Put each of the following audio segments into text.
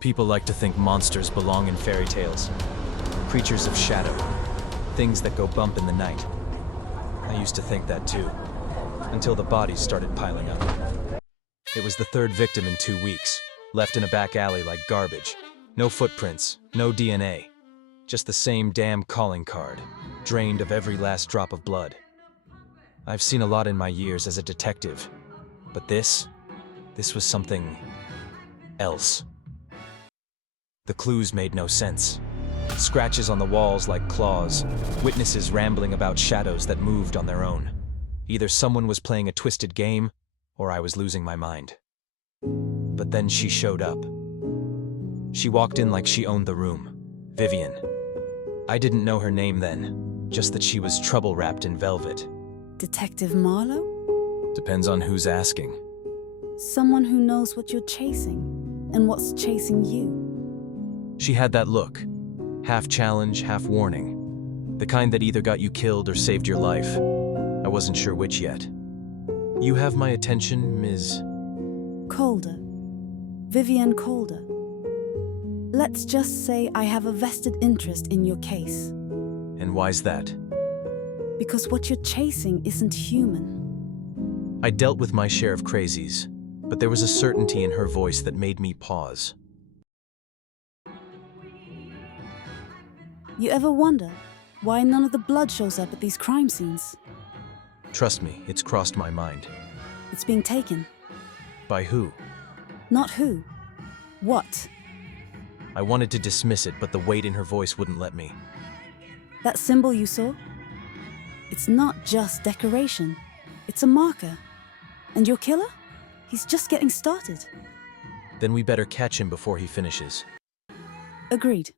People like to think monsters belong in fairy tales. Creatures of shadow. Things that go bump in the night. I used to think that too, until the bodies started piling up. It was the third victim in 2 weeks, left in a back alley like garbage. No footprints, no DNA. Just the same damn calling card, drained of every last drop of blood. I've seen a lot in my years as a detective, but this was something else. The clues made no sense. Scratches on the walls like claws, witnesses rambling about shadows that moved on their own. Either someone was playing a twisted game, or I was losing my mind. But then she showed up. She walked in like she owned the room. Vivien. I didn't know her name then, just that she was trouble-wrapped in velvet. Detective Marlowe? Depends on who's asking. Someone who knows what you're chasing, and what's chasing you. She had that look, half challenge, half warning. The kind that either got you killed or saved your life. I wasn't sure which yet. You have my attention, Ms. Calder. Vivien Calder. Let's just say I have a vested interest in your case. And why's that? Because what you're chasing isn't human. I dealt with my share of crazies, but there was a certainty in her voice that made me pause. You ever wonder why none of the blood shows up at these crime scenes? Trust me, it's crossed my mind. It's being taken. By who? Not who. What? I wanted to dismiss it, but the weight in her voice wouldn't let me. That symbol you saw? It's not just decoration. It's a marker. And your killer? He's just getting started. Then we better catch him before he finishes. Agreed.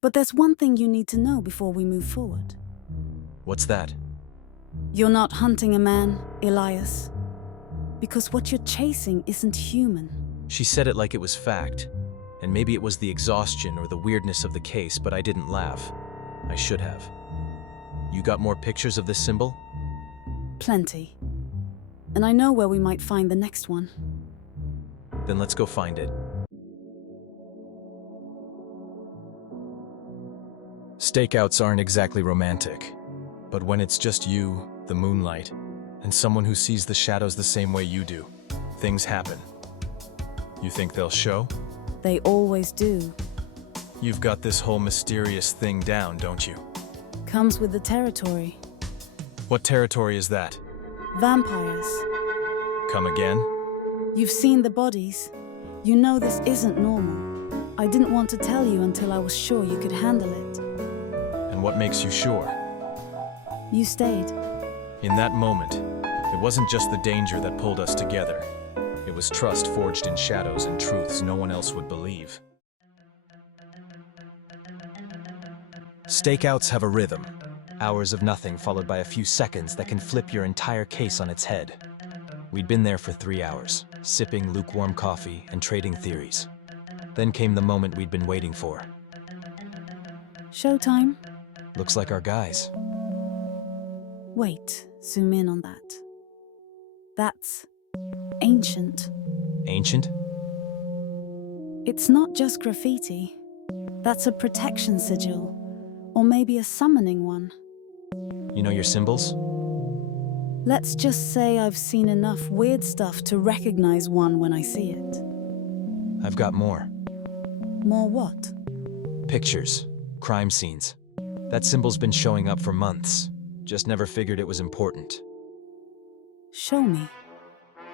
But there's one thing you need to know before we move forward. What's that? You're not hunting a man, Elias. Because what you're chasing isn't human. She said it like it was fact. And maybe it was the exhaustion or the weirdness of the case, but I didn't laugh. I should have. You got more pictures of this symbol? Plenty. And I know where we might find the next one. Then let's go find it. Stakeouts aren't exactly romantic, but when it's just you, the moonlight, and someone who sees the shadows the same way you do, things happen. You think they'll show? They always do. You've got this whole mysterious thing down, don't you? Comes with the territory. What territory is that? Vampires. Come again? You've seen the bodies. You know this isn't normal. I didn't want to tell you until I was sure you could handle it. And what makes you sure? You stayed. In that moment, it wasn't just the danger that pulled us together. It was trust forged in shadows and truths no one else would believe. Stakeouts have a rhythm. Hours of nothing followed by a few seconds that can flip your entire case on its head. We'd been there for 3 hours, sipping lukewarm coffee and trading theories. Then came the moment we'd been waiting for. Showtime? Looks like our guys. Wait, zoom in on that. That's ancient. Ancient? It's not just graffiti. That's a protection sigil. Or maybe a summoning one. You know your symbols? Let's just say I've seen enough weird stuff to recognize one when I see it. I've got more. More what? Pictures. Crime scenes. That symbol's been showing up for months. Just never figured it was important. Show me.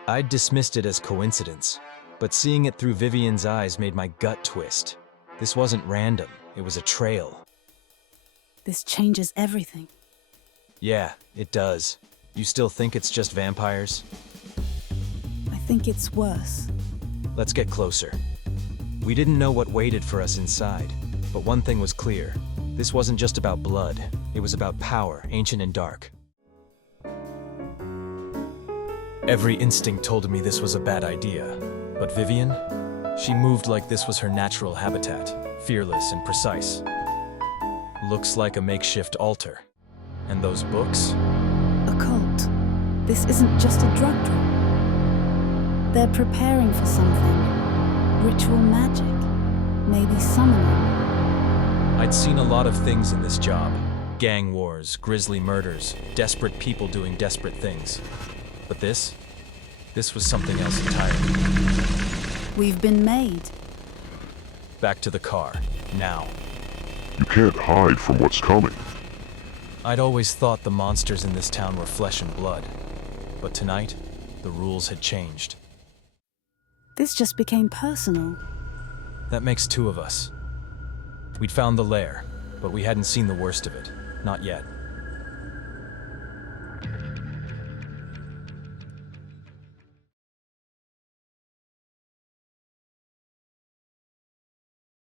I'd dismissed it as coincidence, but seeing it through Vivien's eyes made my gut twist. This wasn't random, it was a trail. This changes everything. Yeah, it does. You still think it's just vampires? I think it's worse. Let's get closer. We didn't know what waited for us inside, but one thing was clear. This wasn't just about blood, it was about power, ancient and dark. Every instinct told me this was a bad idea, but Vivien? She moved like this was her natural habitat, fearless and precise. Looks like a makeshift altar. And those books? A cult. This isn't just a drug drop. They're preparing for something. Ritual magic. Maybe summoning. I'd seen a lot of things in this job. Gang wars, grisly murders, desperate people doing desperate things. But this was something else entirely. We've been made. Back to the car, now. You can't hide from what's coming. I'd always thought the monsters in this town were flesh and blood. But tonight, the rules had changed. This just became personal. That makes two of us. We'd found the lair, but we hadn't seen the worst of it. Not yet.